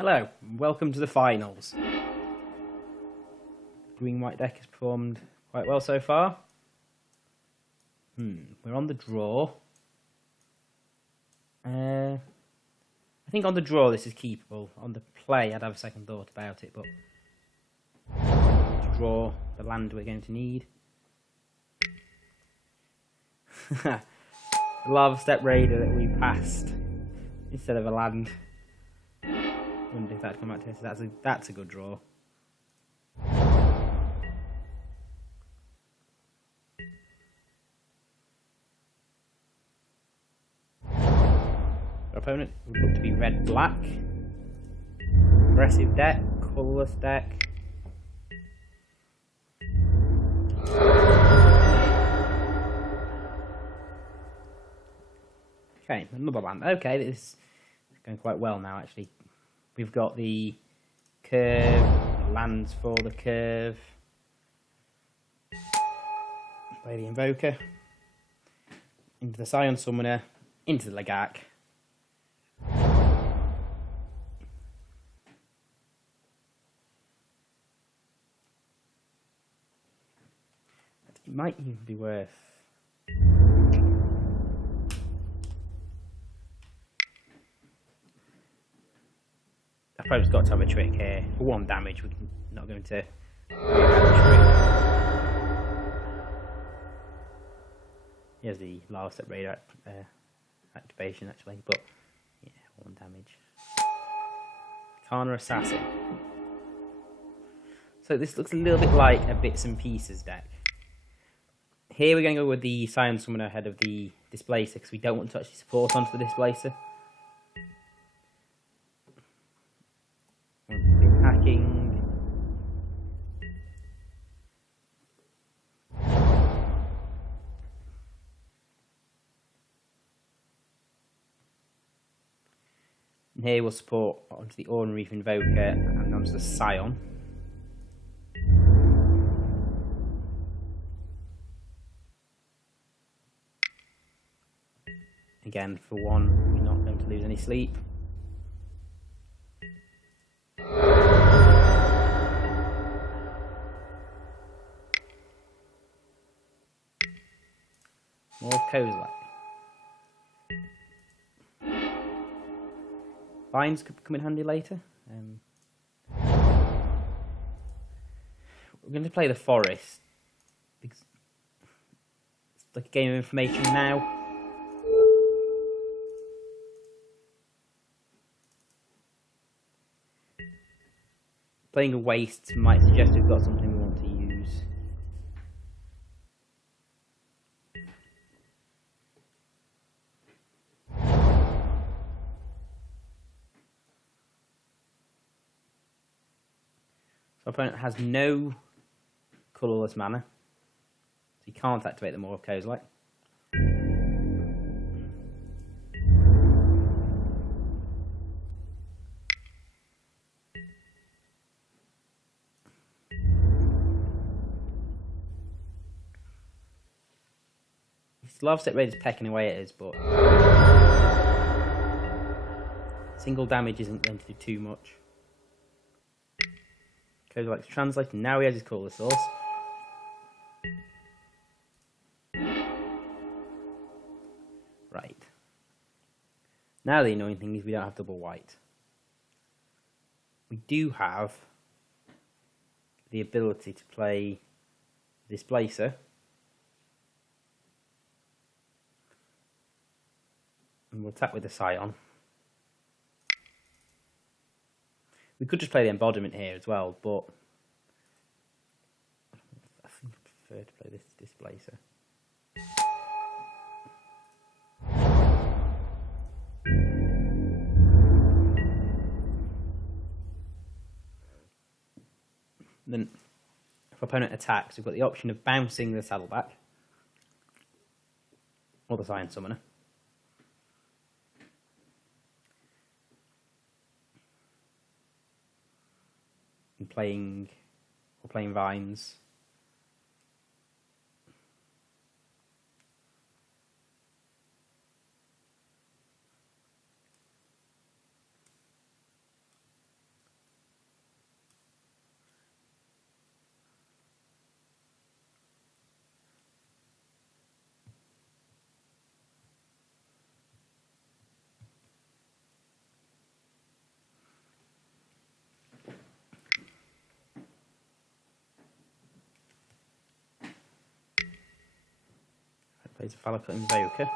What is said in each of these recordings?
Hello, welcome to the finals. Green-white deck has performed quite well so far. We're on the draw. I think on the draw this is keepable. On the play I'd have a second thought about it, but to draw the land we're going to need. The Lava Step Raider that we passed instead of a land. Wonder if that'd come back to us. That's a good draw. Our opponent would look to be red-black. Aggressive deck, colourless deck. Okay, another land. Okay, this is going quite well now, actually. We've got the curve, the lands for the curve. Play the Invoker. Into the Scion Summoner. Into the Legak. It might even be worth... I've probably got to have a trick here. For 1 damage, we're not going to worry about the trick. Here's the Lava Step Raider activation, actually, but yeah, 1 damage. Kana Assassin. So this looks a little bit like a bits and pieces deck. Here we're going to go with the Scion Summoner ahead of the Displacer because we don't want to actually support onto the Displacer. Hacking. And here we'll support onto the Ordinary Invoker and onto the Scion. Again, for 1, we're not going to lose any sleep. More Kozilek. Vines could come in handy later. We're going to play the Forest. Because it's like a game of information now. Playing a waste might suggest we've got something we want to use. So our opponent has no colourless mana, so he can't activate the Maw of Kozilek. Lava Step Raider's pecking away at us, but single damage isn't going to do too much. Kozilek's translating. Now he has his colour source. Right. Now the annoying thing is we don't have double white. We do have the ability to play Displacer. And we'll attack with the Scion. We could just play the Embodiment here as well, but I think I prefer to play this Displacer. Then, if our opponent attacks, we've got the option of bouncing the Saddleback or the Scion Summoner. And playing Vines. Plays a Valakut Invoker.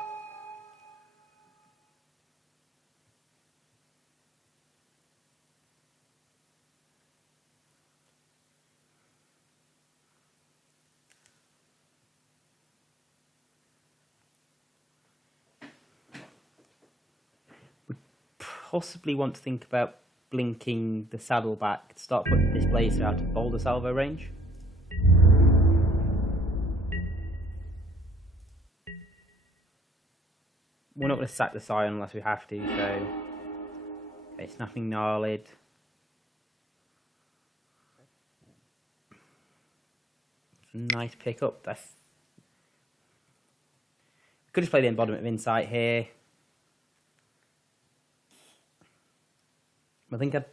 Possibly want to think about blinking the saddle back to start putting displays out of Boulder Salvo range. We're not going to sack the Scion unless we have to, so... Okay, Snapping Gnarlid. Nice pickup. We could just play the Embodiment of Insight here. I think I'd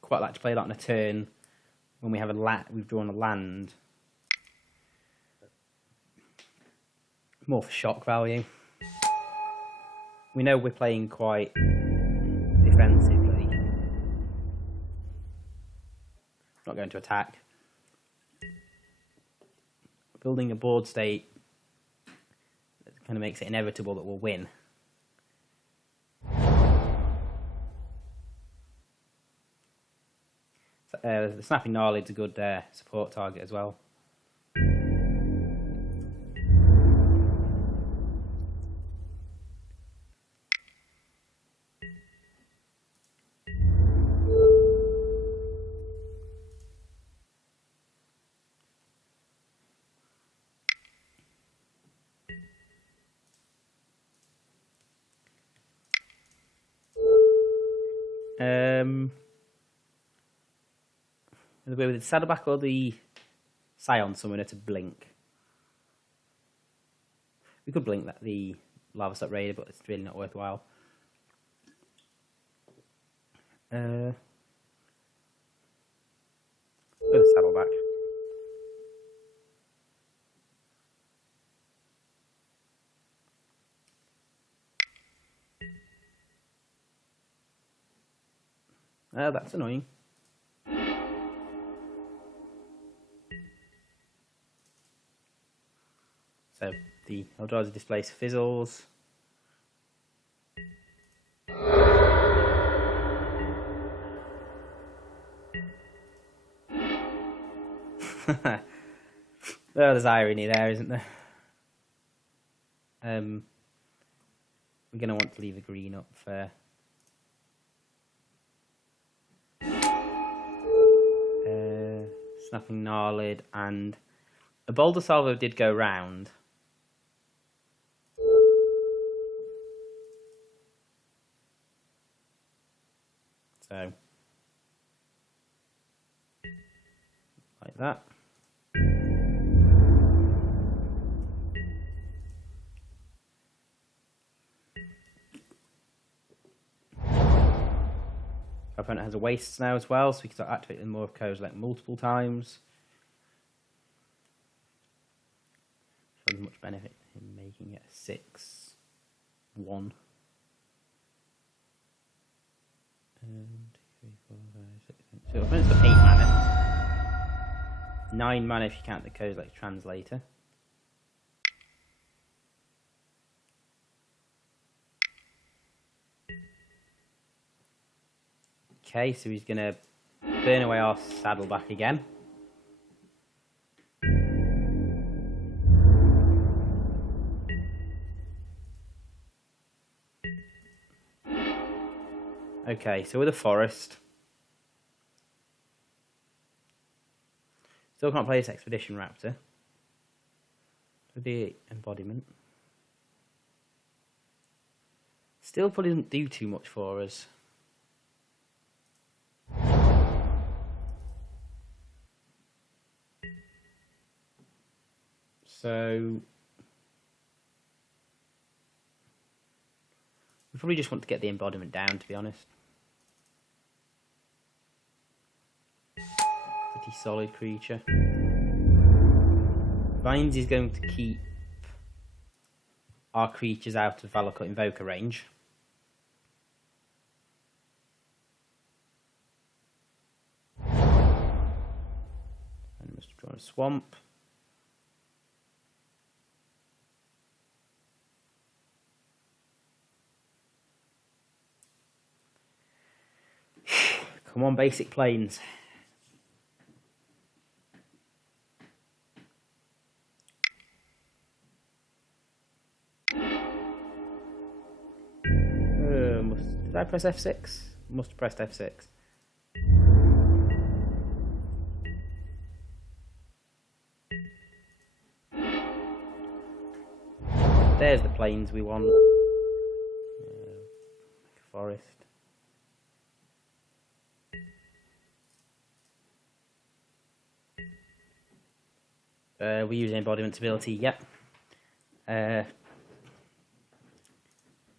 quite like to play that on a turn when we have we've drawn a land. More for shock value. We know we're playing quite defensively. Not going to attack. Building a board state that kind of makes it inevitable that we'll win. The Snapping Gnarlid's a good support target as well. With the Saddleback or the Scion Summoner to blink. We could blink the Lava Step Raider, but it's really not worthwhile. Go to Saddleback. Oh, that's annoying. So the Eldrazi displays fizzles. There's irony there, isn't there? We're going to want to leave a green up for... Snapping Gnarlid, and a Boulder Salvo did go round. So, like that. Our opponent has a wastes now as well, so we can start activating more of Kozilek multiple times. So there's much benefit in making it a 6-1. 2, 3, 4, 5, 6, 7. So our opponent's got 8 mana. 9 mana if you count the Kozilek Translator. Okay, so he's going to burn away our Saddleback again. Okay, so with a Forest. Still can't play this Expedition Raptor. With the Embodiment. Still probably doesn't do too much for us. So we probably just want to get the Embodiment down, to be honest. Pretty solid creature. Vines is going to keep our creatures out of Valakut Invoker range. And must draw a swamp. Come on, basic planes. Did I press F6? Must have pressed F6. There's the planes we want. Forest. We use embodiment ability, yep. Bring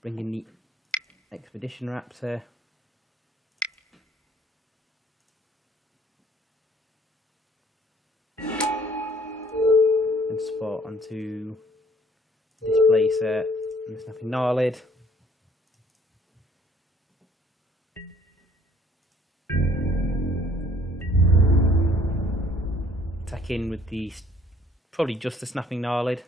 in the expedition raptor. And spot onto displacer and the snapping gnarlid. Attack in with the probably just the snapping gnarlid.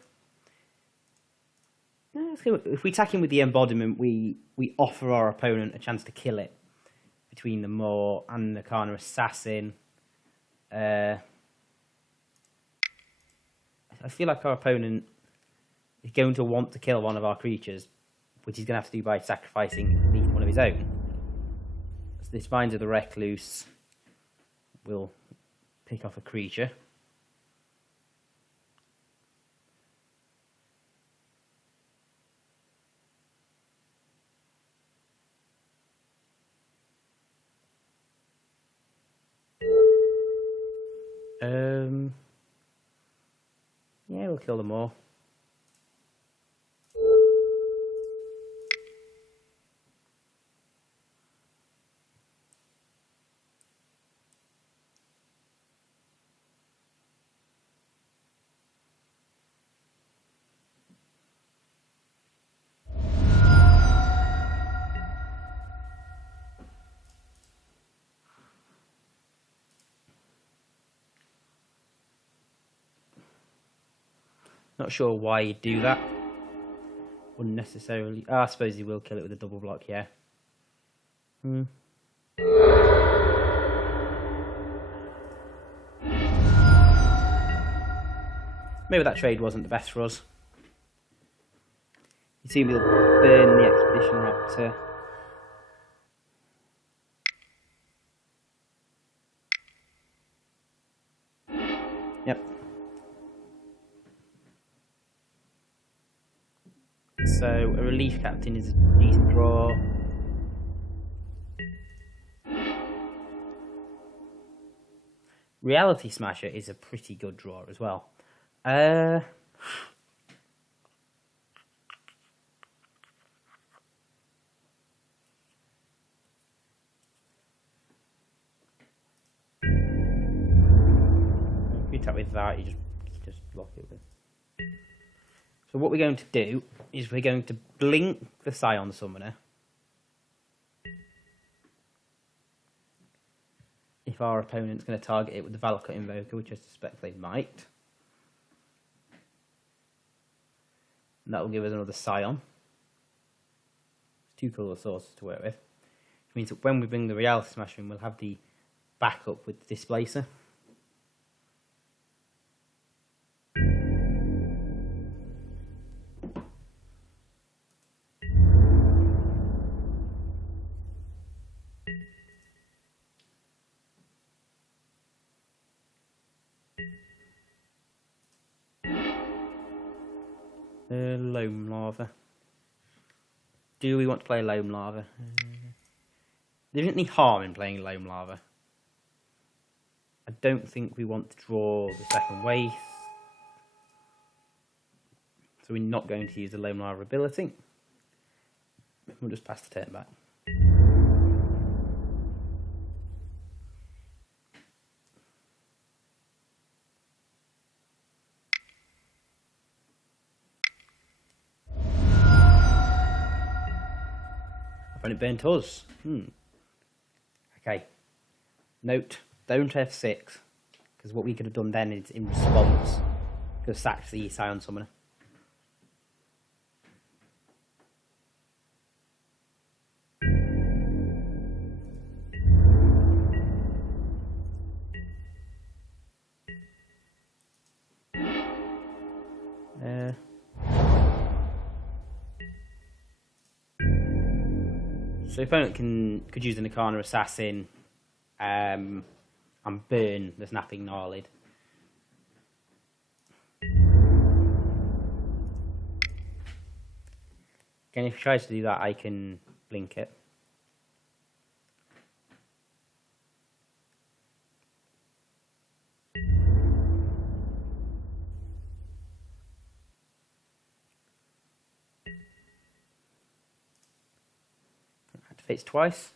If we attack in with the embodiment, we offer our opponent a chance to kill it between the Maw and the Kana Assassin. I feel like our opponent is going to want to kill one of our creatures, which he's going to have to do by sacrificing at least one of his own. So this Vines of the Recluse will pick off a creature. Yeah, we'll kill them all. Not sure why you do that. Wouldn't necessarily. I suppose he will kill it with a double block, yeah. Maybe that trade wasn't the best for us. You see, we'll burn the expedition raptor. Yep. So a relief captain is a decent draw. Reality Smasher is a pretty good draw as well. If you attack with that, you just block it with. So what we're going to do is we're going to blink the Scion Summoner. If our opponent's going to target it with the Valakut Invoker, which I suspect they might. And that will give us another Scion. It's 2 colour sources to work with. Which means that when we bring the Reality Smasher in, we'll have the backup with the Displacer. Loam Lava. Do we want to play Loam Lava? There isn't any harm in playing Loam Lava. I don't think we want to draw the second Waste. So we're not going to use the Loam Lava ability. We'll just pass the turn back. And it burnt us. Okay. Note, don't F6. Because what we could have done then is, in response, could have sacked the Scion Summoner. So the opponent could use an Arcana Assassin and burn the Snapping Gnarlid. Again, if he tries to do that, I can blink it. Activates twice.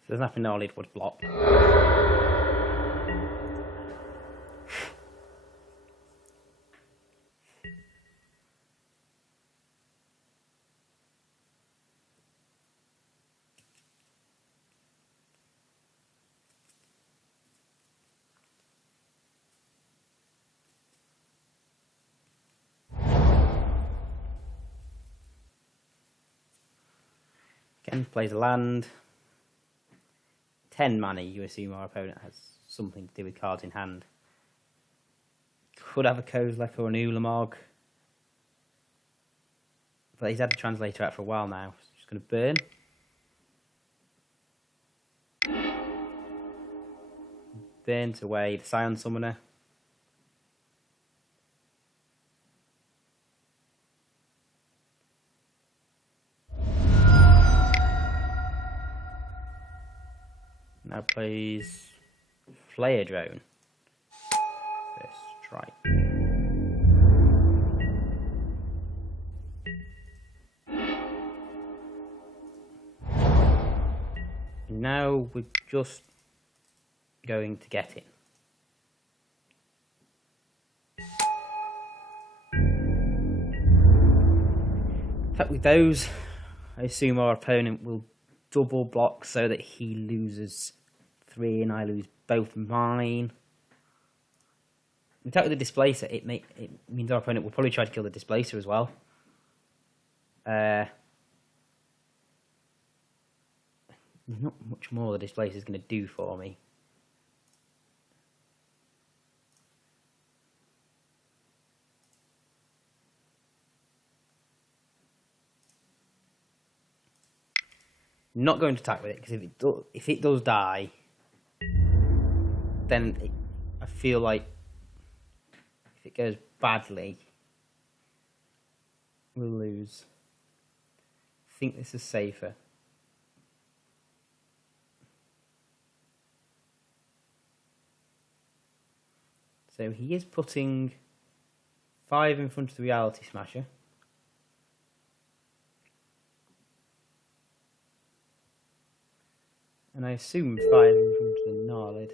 So there's nothing Gnarlid would block. Again, plays a land. 10 mana, you assume our opponent has something to do with cards in hand. Could have a Kozilek or an Ulamog. But he's had the translator out for a while now. So just going to burn. Burns away the Scion Summoner. Now plays Flare Drone. First strike. Now we're just going to get in. In fact, with those, I assume our opponent will double block so that he loses 3 and I lose both mine. In fact, with the Displacer, it means our opponent will probably try to kill the Displacer as well. There's not much more the Displacer is going to do for me. Not going to attack with it, because if it does die, then I feel like if it goes badly, we'll lose. I think this is safer. So he is putting 5 in front of the Reality Smasher. And I assume 5 in front of the Gnarlid.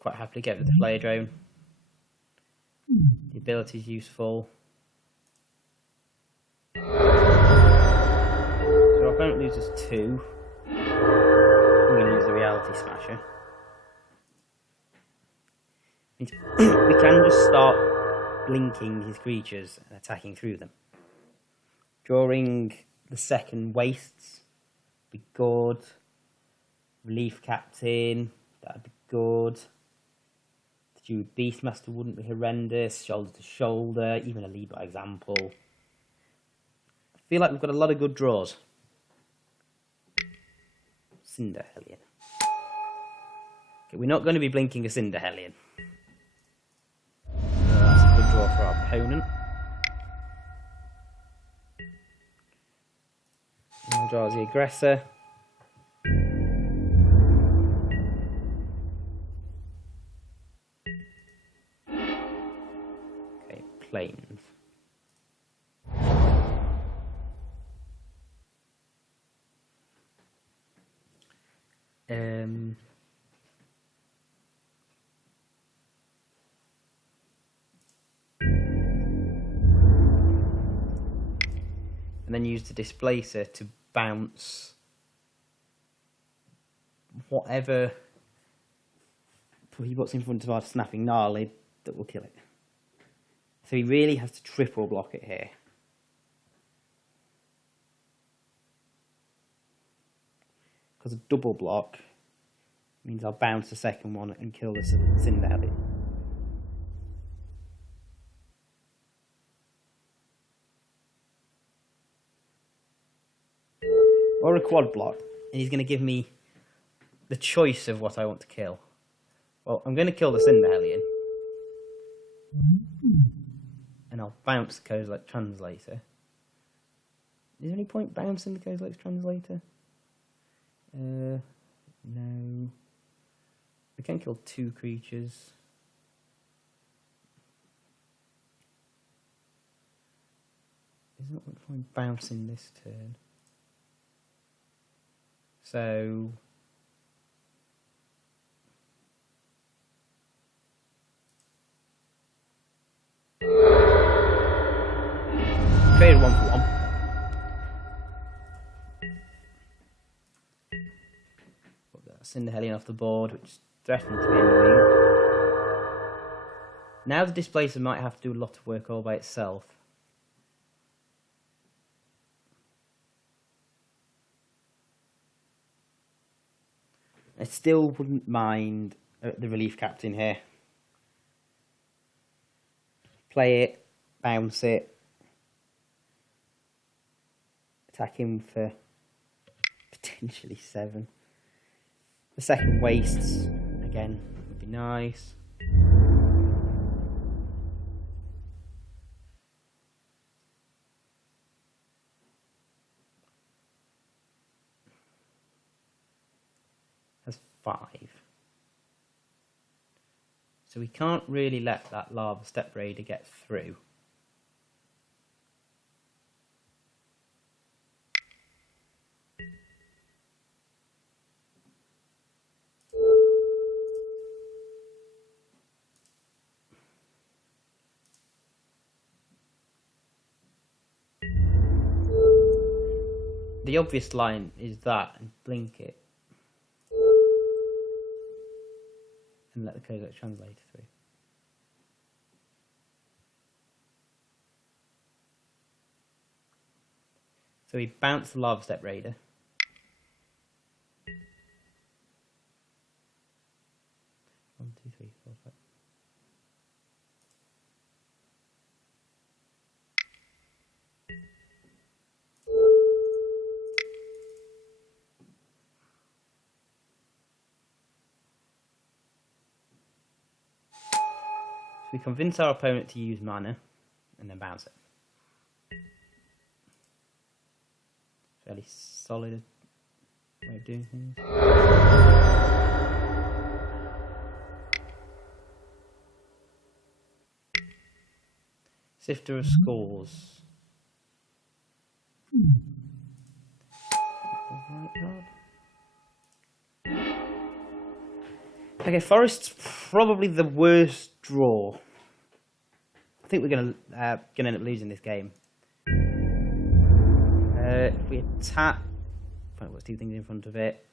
Quite happily get with the Flare Drone. The ability is useful. So our opponent loses 2. We lose the Reality Smasher. We can just start blinking his creatures and attacking through them. Drawing the second Wastes be good. Relief Captain, that'd be good. The Druid Beastmaster wouldn't be horrendous. Shoulder to Shoulder, even a Lead by Example. I feel like we've got a lot of good draws. Cinder Hellion. Okay, we're not going to be blinking a Cinder Hellion. That's a good draw for our opponent. Now draws the Aggressor. Okay, Plains. and then use the displacer to bounce whatever he puts in front of our snapping gnarly that will kill it. So he really has to triple block it here. Because a double block means I'll bounce the second one and kill the Cinderella. Or a quad block, and he's going to give me the choice of what I want to kill. Well, I'm going to kill the Cinderhellion, and I'll bounce the Kozilek Translator. Is there any point bouncing the Kozilek Translator? No. We can kill 2 creatures. There's not much point bouncing this turn. So traded 1 for 1. Put that Cinderhellion off the board, which is threatening to be annoying. Now the displacer might have to do a lot of work all by itself. I still wouldn't mind the relief captain here. Play it, bounce it, attack him for potentially 7. The second wastes, again, would be nice. Has 5. So we can't really let that Lava Step Raider get through. The obvious line is that, and blink it. And let the Kozilek Translator through. So we bounce the Lava Step Raider. One, two, three, four, five. So we convince our opponent to use mana and then bounce it. Fairly solid way of doing things. Sifter of Scores. Okay, Forest's probably the worst draw. I think we're gonna end up losing this game. If we attack, let's do things in front of it.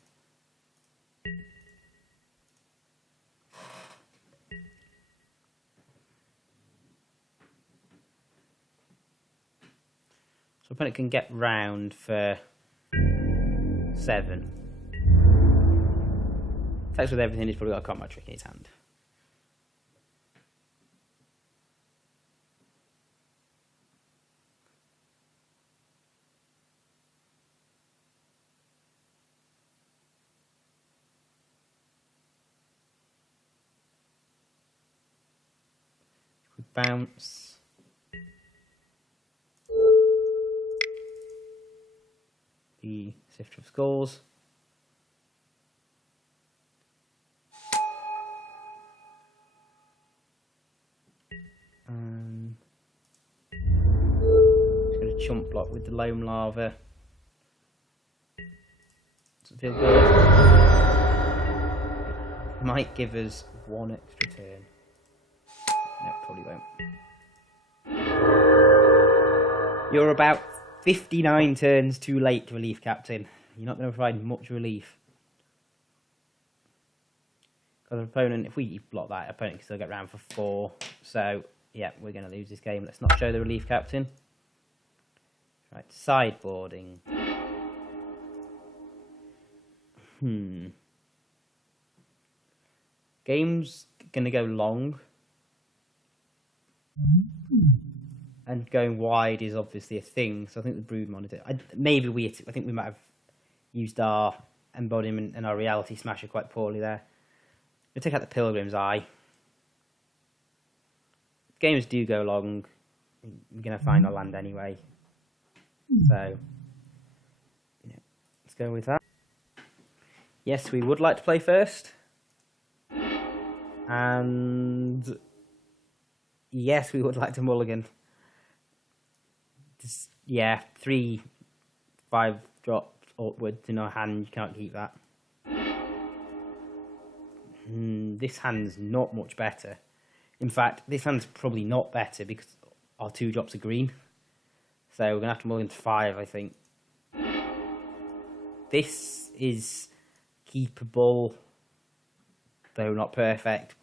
So opponent can get round for 7. Attacks with everything, he's probably got a combat trick in his hand. We bounce. The Sifter of Skulls. Just going to chump block with the Loam Lava. Doesn't feel good. Might give us 1 extra turn. No, probably won't. You're about 59 turns too late to relief captain. You're not going to provide much relief. Because opponent, if we block that, opponent can still get round for 4. So, yeah, we're going to lose this game. Let's not show the relief captain. Right, sideboarding. Game's going to go long. And going wide is obviously a thing. So I think the Brood Monitor... I think we might have used our embodiment and our reality smasher quite poorly there. We'll take out the Pilgrim's Eye. Games do go long. We're going to find our land anyway. So, yeah, let's go with that. Yes, we would like to play first. And yes, we would like to mulligan. Just, yeah, 3, 5 drops upwards in our hand. You can't keep that. This hand's not much better. In fact, this hand's probably not better because our 2 drops are green. So we're going to have to mulligan to 5, I think. This is keepable, though not perfect.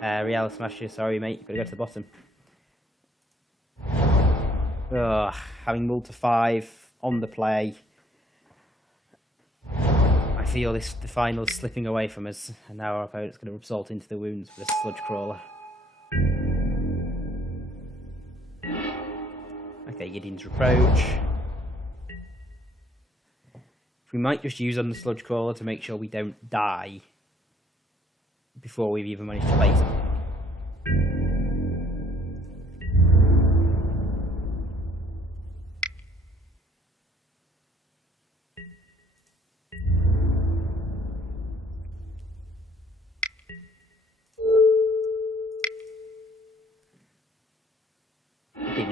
Reality Smasher, sorry mate, you've got to go to the bottom. Ugh, having mulled to 5 on the play. I feel the final's slipping away from us, and now our opponent's going to rub salt into the wounds with a Sludge Crawler. Okay, Gideon's Reproach. We might just use on the Sludge Crawler to make sure we don't die before we've even managed to play something.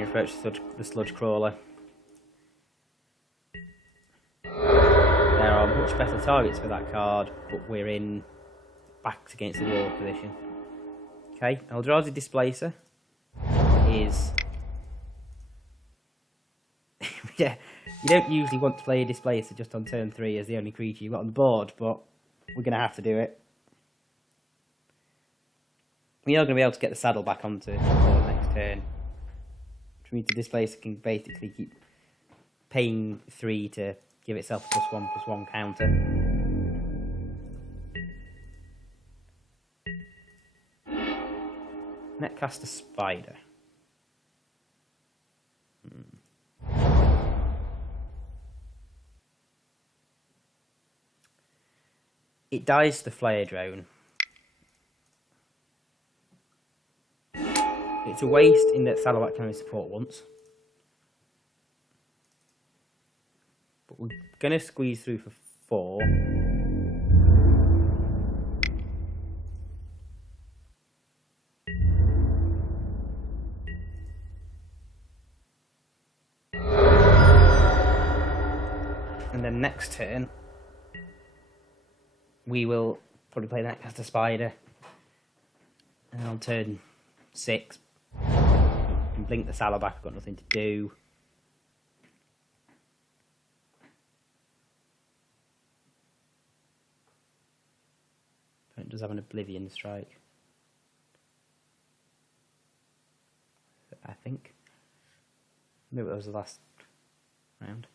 Approach the Sludge Crawler. There are much better targets for that card, but we're in backs against the wall position. Okay, Eldrazi Displacer is... yeah, you don't usually want to play a Displacer just on turn 3 as the only creature you've got on the board, but we're going to have to do it. We are going to be able to get the saddle back onto the next turn. Which means the Displacer can basically keep paying 3 to give itself a +1/+1 counter. Netcaster Spider. It dies the Flare Drone. It's a waste in that Saddleback can only support once. But we're going to squeeze through for 4. And then next turn, we will probably play Netcaster Spider. And on turn 6, and blink the Saddleback, I've got nothing to do. It does have an Oblivion Strike, I think. Maybe that was the last round.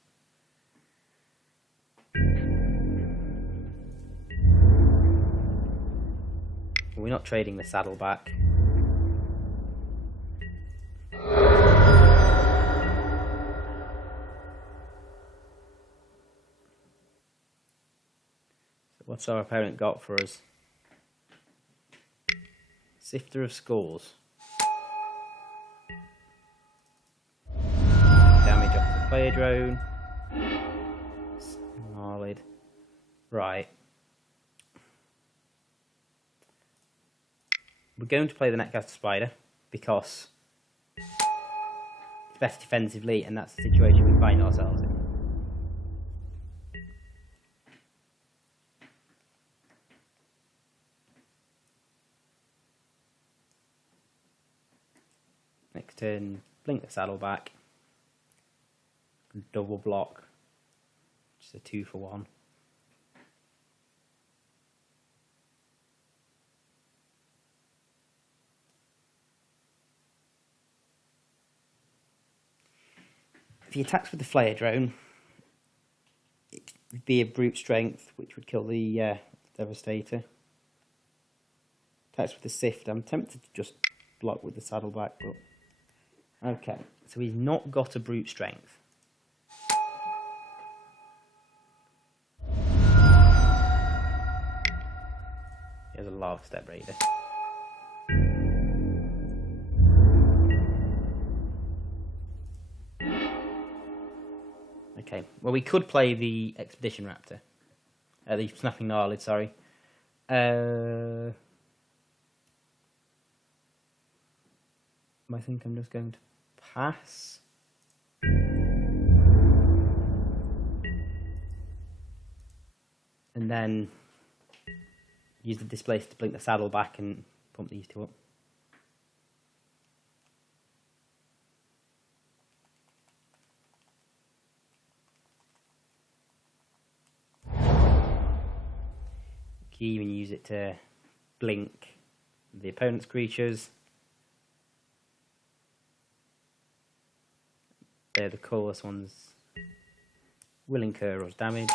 We're not trading the Saddleback. What's our opponent got for us? Sifter of Skulls. Damage off the player drone. Snarled. Right. We're going to play the Netcaster Spider because it's better defensively, and that's the situation we find ourselves in. Next turn, blink the Saddleback. double block, just a 2 for 1. If he attacks with the Flare Drone, it would be a brute strength, which would kill the Devastator. Attacks with the Sift. I'm tempted to just block with the Saddleback, but okay. So he's not got a brute strength. He has a Lava Step Raider. Okay, well, we could play the Expedition Raptor. The Snapping Gnarlid, sorry. I think I'm just going to pass. And then use the Displacer to blink the saddle back and pump these two up. You even use it to blink the opponent's creatures. They're the colourless ones. Will incur us damage.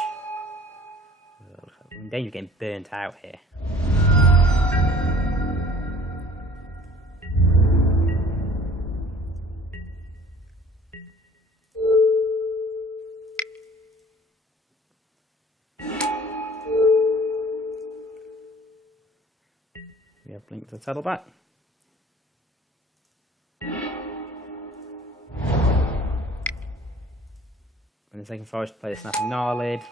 We're in danger of getting burnt out here. We have blinked the saddleback. And the second forest play the Snapping Gnarlid.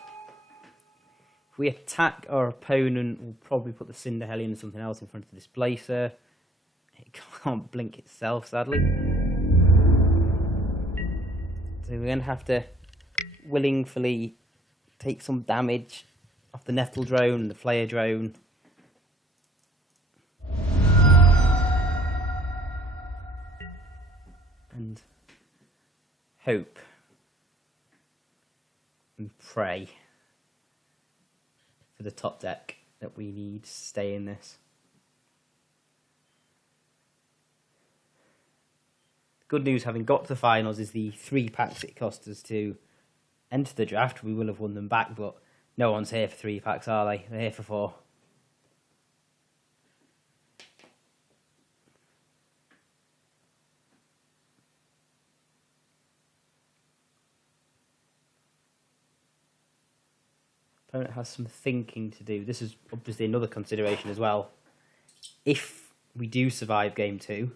If we attack our opponent, we'll probably put the Cinder Hellion and something else in front of the Displacer. It can't blink itself, sadly. So we're going to have to willingly take some damage off the Nettle Drone and the Flare Drone. And hope and pray for the top deck that we need to stay in this. Good news, having got to the finals, is the 3 packs it cost us to enter the draft. We will have won them back, but no one's here for 3 packs, are they? They're here for 4. Opponent has some thinking to do. This is obviously another consideration as well. If we do survive game 2,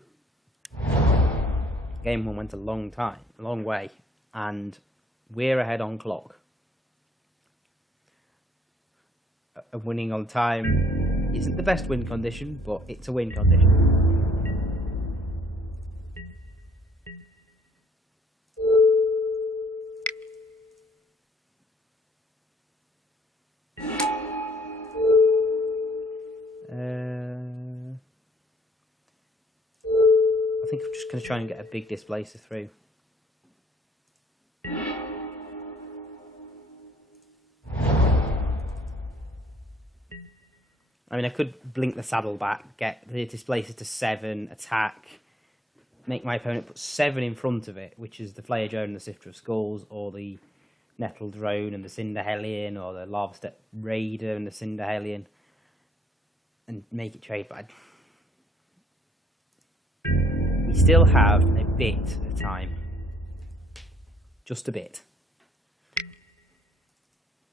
game 1 went a long way, and we're ahead on clock. A winning on time isn't the best win condition, but it's a win condition. I think I'm just going to try and get a big Displacer through. I mean, I could blink the saddle back, get the Displacer to 7, attack, make my opponent put 7 in front of it, which is the Flare Drone and the Sifter of Skulls, or the Nettle Drone and the Cinder Hellion, or the Lava Step Raider and the Cinder Hellion, and make it trade bad. We still have a bit of time. Just a bit.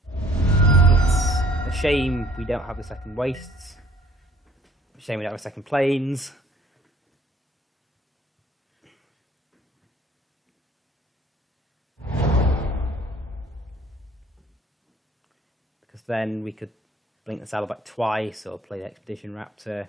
It's a shame we don't have the second wastes. A shame we don't have a second planes. Because then we could blink the saddleback twice or play the Expedition Raptor.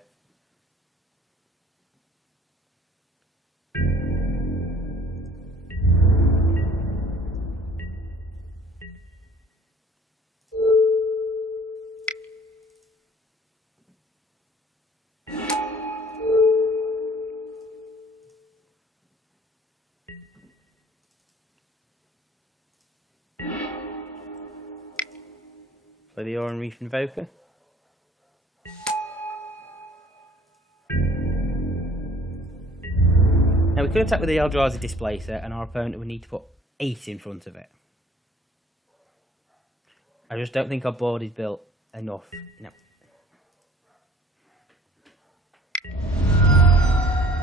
for the Auron Reef Invoker. Now we could attack with the Eldrazi Displacer and our opponent would need to put 8 in front of it. I just don't think our board is built enough. No.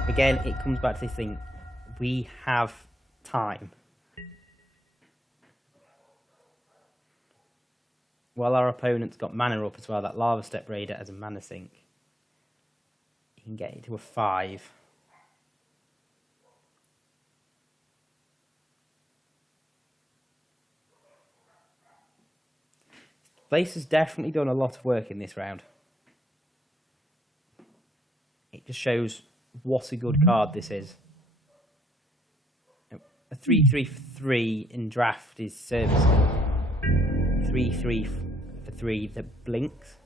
Again, it comes back to this thing. We have time. While our opponent's got mana up as well, that Lava Step Raider as a mana sink. You can get it to a 5. Blaze has definitely done a lot of work in this round. It just shows what a good card this is. A 3/3 for 3 in draft is serviceable. 3/3 for 3 that blinks.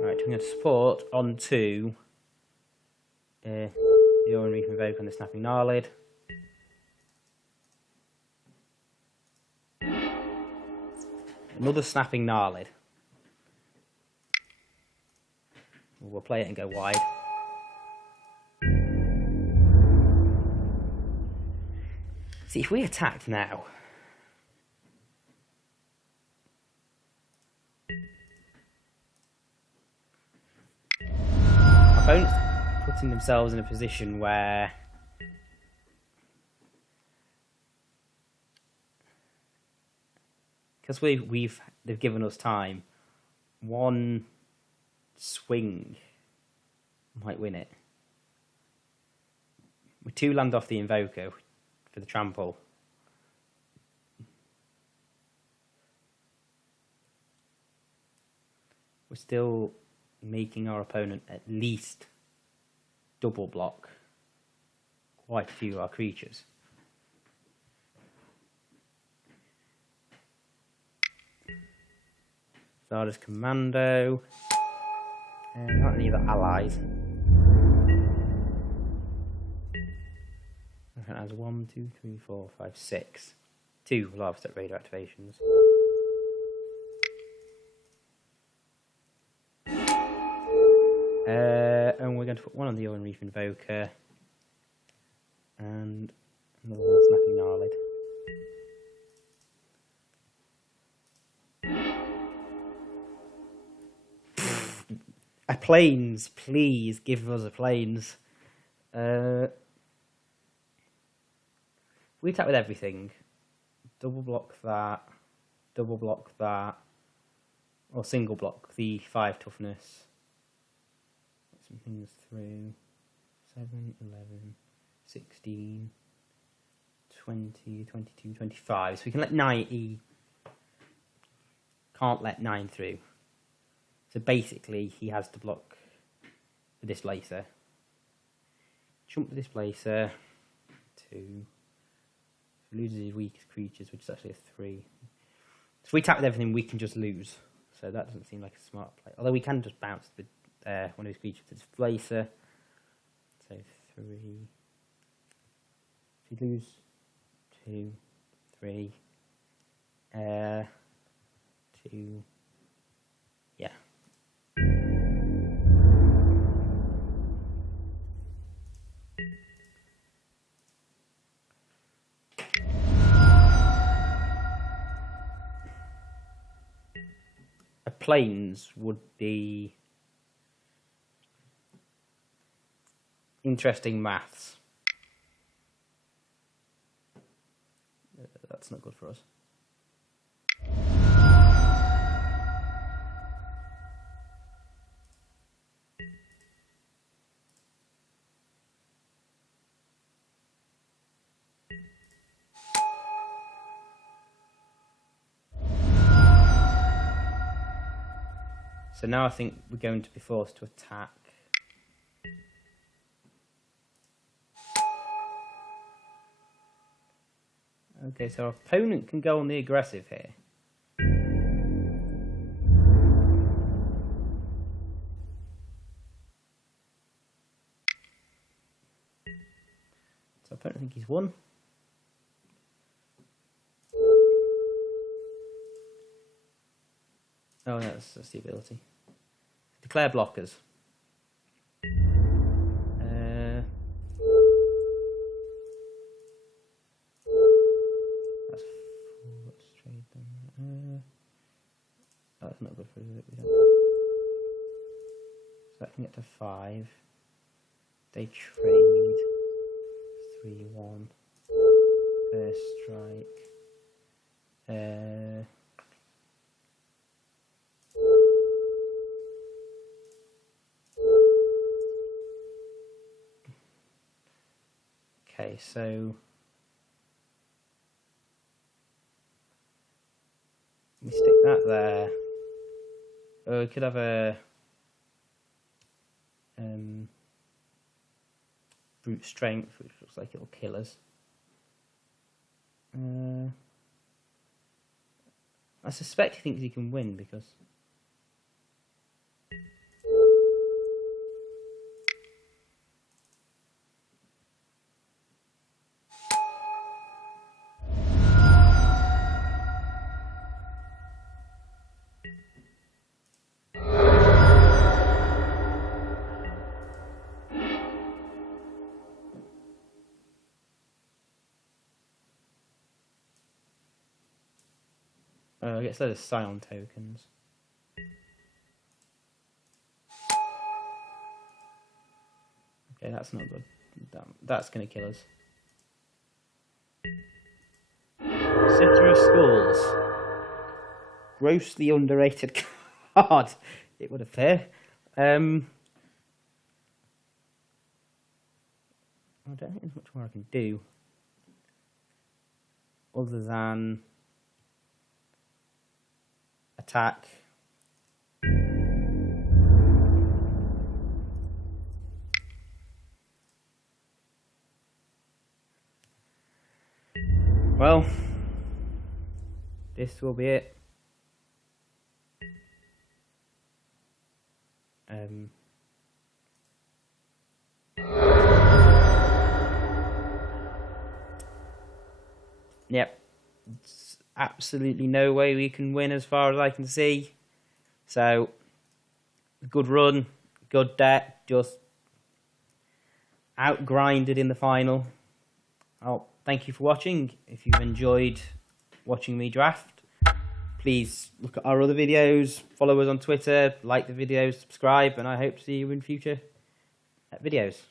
Right, I'm going to support onto the Auron Reef Invoker on the Snapping Gnarlid. Another Snapping Gnarlid. We'll play it and go wide. See, if we attacked now, our opponent's putting themselves in a position where because they've given us time, one swing might win it. With 2 land off the Invoker for the trample. We're still making our opponent at least double block quite a few of our creatures. Zarda's Commando. Not any of the allies. It has 1, 2, 3, 4, 5, 6. 2 Lava Step Raider activations. And we're going to put 1 on the Auron Reef Invoker. And another one Snapping Gnarlid. A planes, please give us a planes. We attack with everything. Double block that, or single block the 5 toughness. Get some things through. 7, 11, 16, 20, 22, 25. So we can let 9. Can't let 9 through. So basically, he has to block the Displacer. Jump the Displacer. 2. Loses his weakest creatures, which is actually a 3. So if we tap with everything, we can just lose. So that doesn't seem like a smart play. Although we can just bounce with one of his creatures to Displacer. So 3. If you lose 2, 3. 2. Yeah. Planes would be interesting maths. That's not good for us. So now I think we're going to be forced to attack. Okay, so our opponent can go on the aggressive here. He's won. Oh, that's the ability. Declare blockers. That's 4 straight. That's not good for it. So that can get to 5. They trade 3-1. First strike. Okay, so we stick that there. Oh, we could have a brute strength, which looks like it'll kill us. I suspect he thinks he can win because I guess those are Scion tokens. Okay, that's not good. That's going to kill us. Sitter of Skulls. Grossly underrated card, it would appear. I don't think there's much more I can do. Other than attack. Well, this will be it. Yep. It's absolutely no way we can win as far as I can see. So, good run, good deck, just outgrinded in the final. Oh, thank you for watching. If you've enjoyed watching me draft, please look at our other videos, follow us on Twitter, like the videos, subscribe, and I hope to see you in future videos.